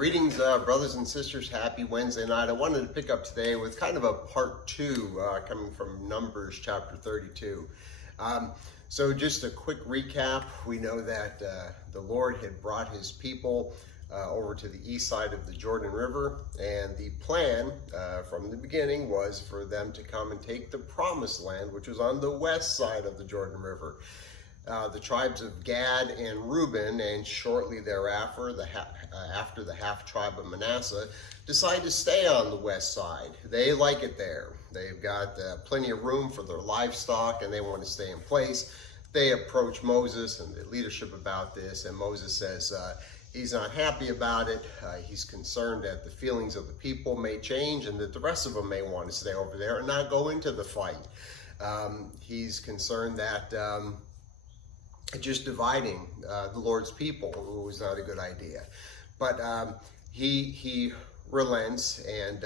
Greetings, brothers and sisters. Happy Wednesday night. I wanted to pick up today with kind of a part two coming from Numbers chapter 32. So just a quick recap. We know that the Lord had brought his people over to the east side of the Jordan River, and the plan from the beginning was for them to come and take the promised land, which was on the west side of the Jordan River. The tribes of Gad and Reuben, and shortly thereafter, after the half tribe of Manasseh, decide to stay on the west side. They like it there. They've got plenty of room for their livestock, and they want to stay in place. They approach Moses and the leadership about this, and Moses says he's not happy about it. He's concerned that the feelings of the people may change and that the rest of them may want to stay over there and not go into the fight. He's concerned that just dividing the Lord's people was not a good idea. But he relents and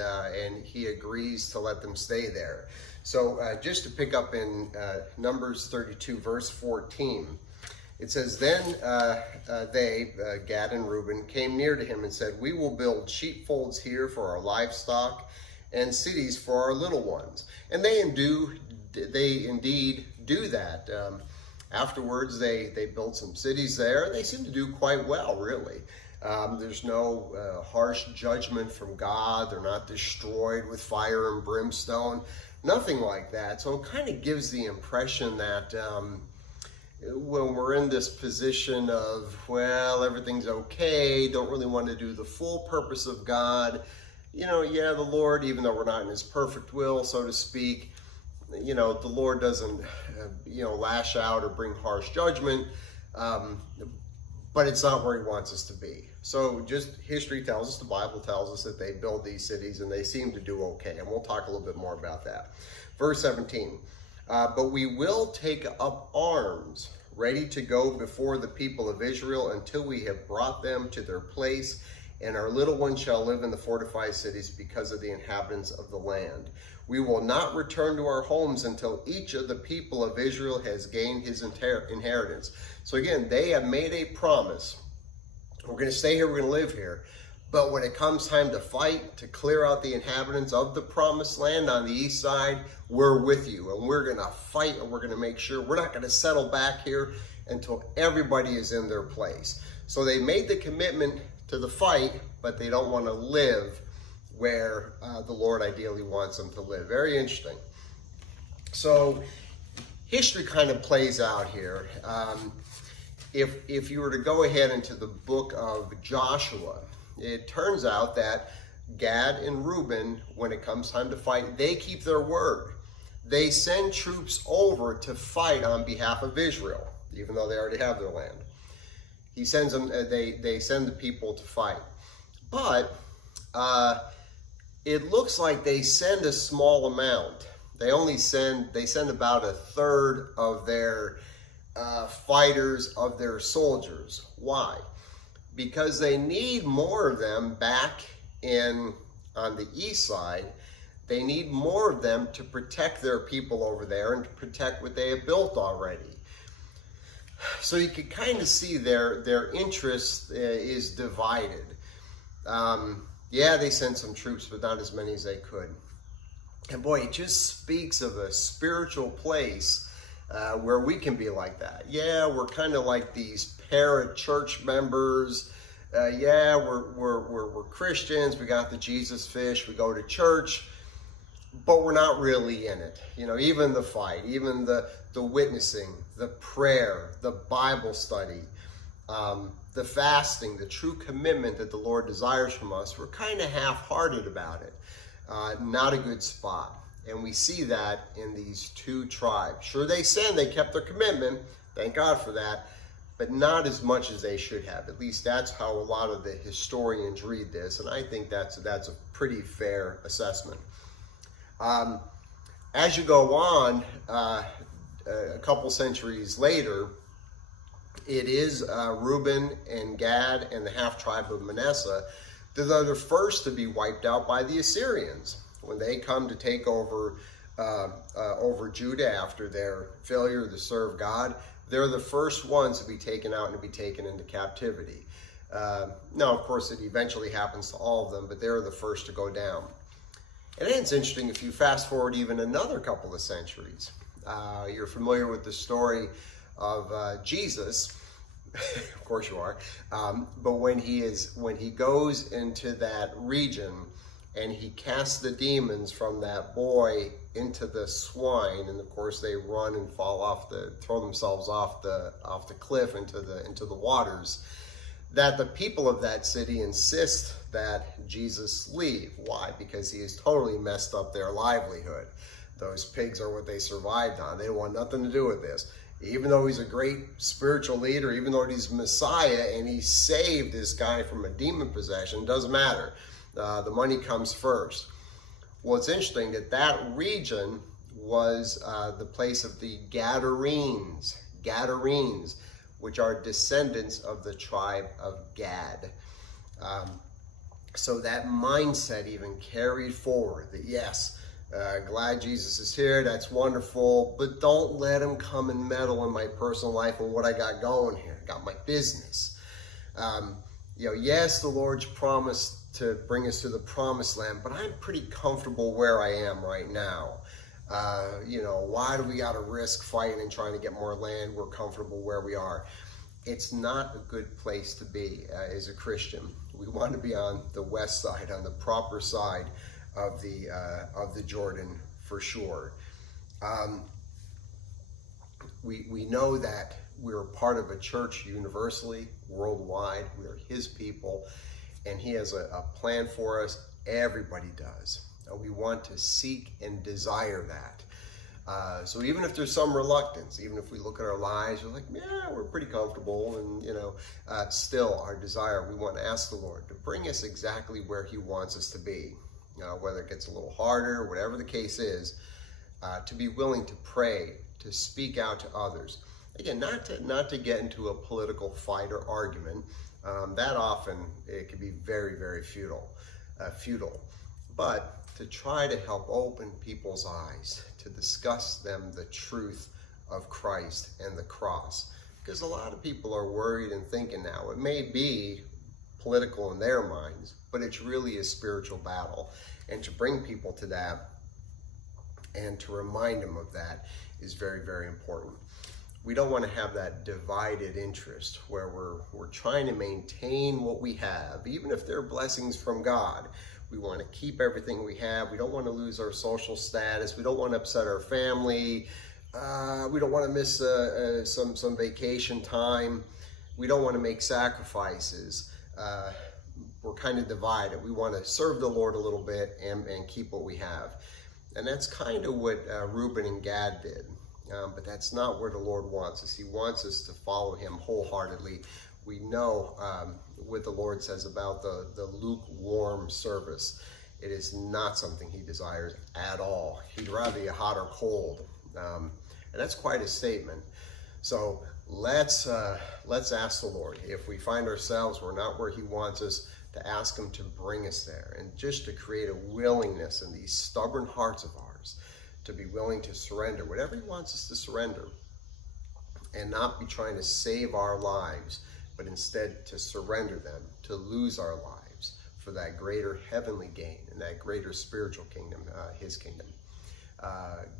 he agrees to let them stay there. So just to pick up in Numbers 32 verse 14, it says, Then they, Gad and Reuben, came near to him and said, We will build sheepfolds here for our livestock and cities for our little ones. And they indeed do that. Afterwards, they built some cities there, and they seem to do quite well, really. There's no harsh judgment from God. They're not destroyed with fire and brimstone, nothing like that. So it kind of gives the impression that when we're in this position of, well, everything's okay, don't really want to do the full purpose of God, the Lord, even though we're not in his perfect will, so to speak, the Lord doesn't, lash out or bring harsh judgment, but it's not where he wants us to be. So just history tells us, the Bible tells us that they build these cities and they seem to do okay. And we'll talk a little bit more about that. Verse 17, but we will take up arms, ready to go before the people of Israel until we have brought them to their place, and our little ones shall live in the fortified cities because of the inhabitants of the land. We will not return to our homes until each of the people of Israel has gained his inheritance. So again, they have made a promise. We're going to stay here, we're going to live here. But when it comes time to fight, to clear out the inhabitants of the promised land on the east side, we're with you. And we're going to fight, and we're going to make sure we're not going to settle back here until everybody is in their place. So they made the commitment to the fight, but they don't want to live where the Lord ideally wants them to live. Very interesting. So history kind of plays out here. If you were to go ahead into the book of Joshua, it turns out that Gad and Reuben, when it comes time to fight, they keep their word. They send troops over to fight on behalf of Israel, even though they already have their land. He sends them. They send the people to fight, but it looks like they send a small amount. They send about a third of their fighters, of their soldiers. Why? Because they need more of them back on the east side. They need more of them to protect their people over there and to protect what they have built already. So you can kind of see their interest is divided. Yeah, they sent some troops, but not as many as they could. And boy, it just speaks of a spiritual place where we can be like that. Yeah, we're kind of like these para-church members. Yeah, we're Christians. We got the Jesus fish. We go to church, but we're not really in it. Even the fight, even the witnessing, the prayer, the Bible study, the fasting, the true commitment that the Lord desires from us, we're kind of half-hearted about it. Not a good spot. And we see that in these two tribes. Sure, they kept their commitment. Thank God for that. But not as much as they should have. At least that's how a lot of the historians read this. And I think that's a pretty fair assessment. As you go on, a couple centuries later, it is Reuben and Gad and the half tribe of Manasseh that are the first to be wiped out by the Assyrians when they come to take over Judah after their failure to serve God. They're the first ones to be taken out and to be taken into captivity. Now, of course, it eventually happens to all of them, but they're the first to go down. And then it's interesting, if you fast forward even another couple of centuries, you're familiar with the story of Jesus. Of course you are. But when he goes into that region and he casts the demons from that boy into the swine, and of course they run and throw themselves off the cliff into the waters, that the people of that city insist that Jesus leave. Why? Because he has totally messed up their livelihood. Those pigs are what they survived on. They want nothing to do with this. Even though he's a great spiritual leader, even though he's Messiah and he saved this guy from a demon possession, doesn't matter. The money comes first. Well, it's interesting that region was the place of the Gadarenes, which are descendants of the tribe of Gad. So that mindset even carried forward that, yes, glad Jesus is here, that's wonderful, but don't let him come and meddle in my personal life and what I got going here. I got my business. Yes, the Lord's promised to bring us to the promised land, but I'm pretty comfortable where I am right now. Why do we got to risk fighting and trying to get more land? We're comfortable where we are. It's not a good place to be as a Christian. We want to be on the west side, on the proper side of the Jordan, for sure. We know that we're part of a church universally, worldwide. We are his people, and he has a plan for us. Everybody does. We want to seek and desire that. So even if there's some reluctance, even if we look at our lives, we're like, yeah, we're pretty comfortable, and still our desire, we want to ask the Lord to bring us exactly where he wants us to be. Whether it gets a little harder, whatever the case is, to be willing to pray, to speak out to others. Again, not to get into a political fight or argument. That often it can be very, very futile. But to try to help open people's eyes, to discuss them the truth of Christ and the cross. Because a lot of people are worried and thinking now, it may be political in their minds, but it's really a spiritual battle. And to bring people to that and to remind them of that is very, very important. We don't want to have that divided interest where we're trying to maintain what we have, even if they're blessings from God. We want to keep everything we have. We don't want to lose our social status. We don't want to upset our family. We don't want to miss some vacation time. We don't want to make sacrifices. We're kind of divided. We want to serve the Lord a little bit and keep what we have. And that's kind of what Reuben and Gad did. But that's not where the Lord wants us. He wants us to follow him wholeheartedly. We know what the Lord says about the lukewarm service. It is not something he desires at all. He'd rather you hot or cold. And that's quite a statement. So let's ask the Lord, if we find ourselves we're not where he wants us, to ask him to bring us there, and just to create a willingness in these stubborn hearts of ours to be willing to surrender whatever he wants us to surrender, and not be trying to save our lives, but instead to surrender them, to lose our lives for that greater heavenly gain and that greater spiritual kingdom, his kingdom.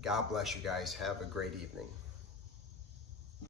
God bless you guys. Have a great evening.